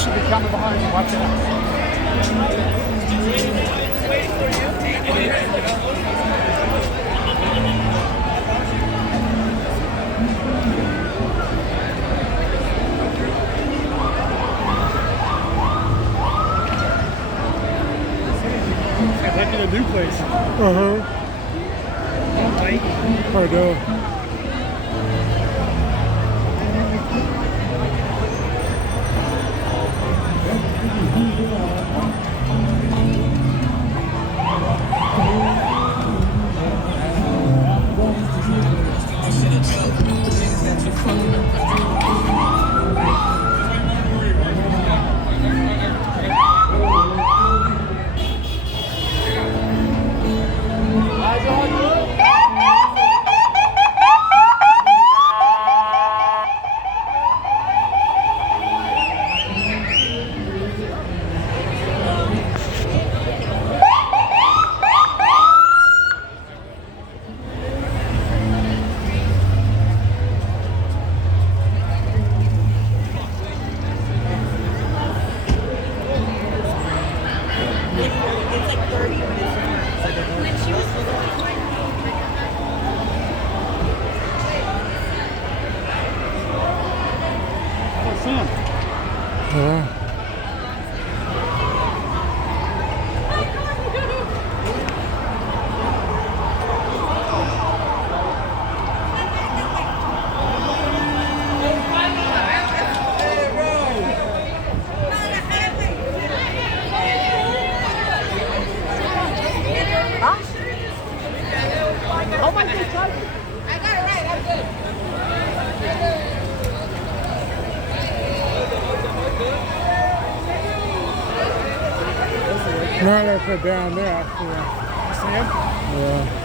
should be coming behind you. Watch out. Like in a new place. I know. Not if they're down there. See it? Yeah.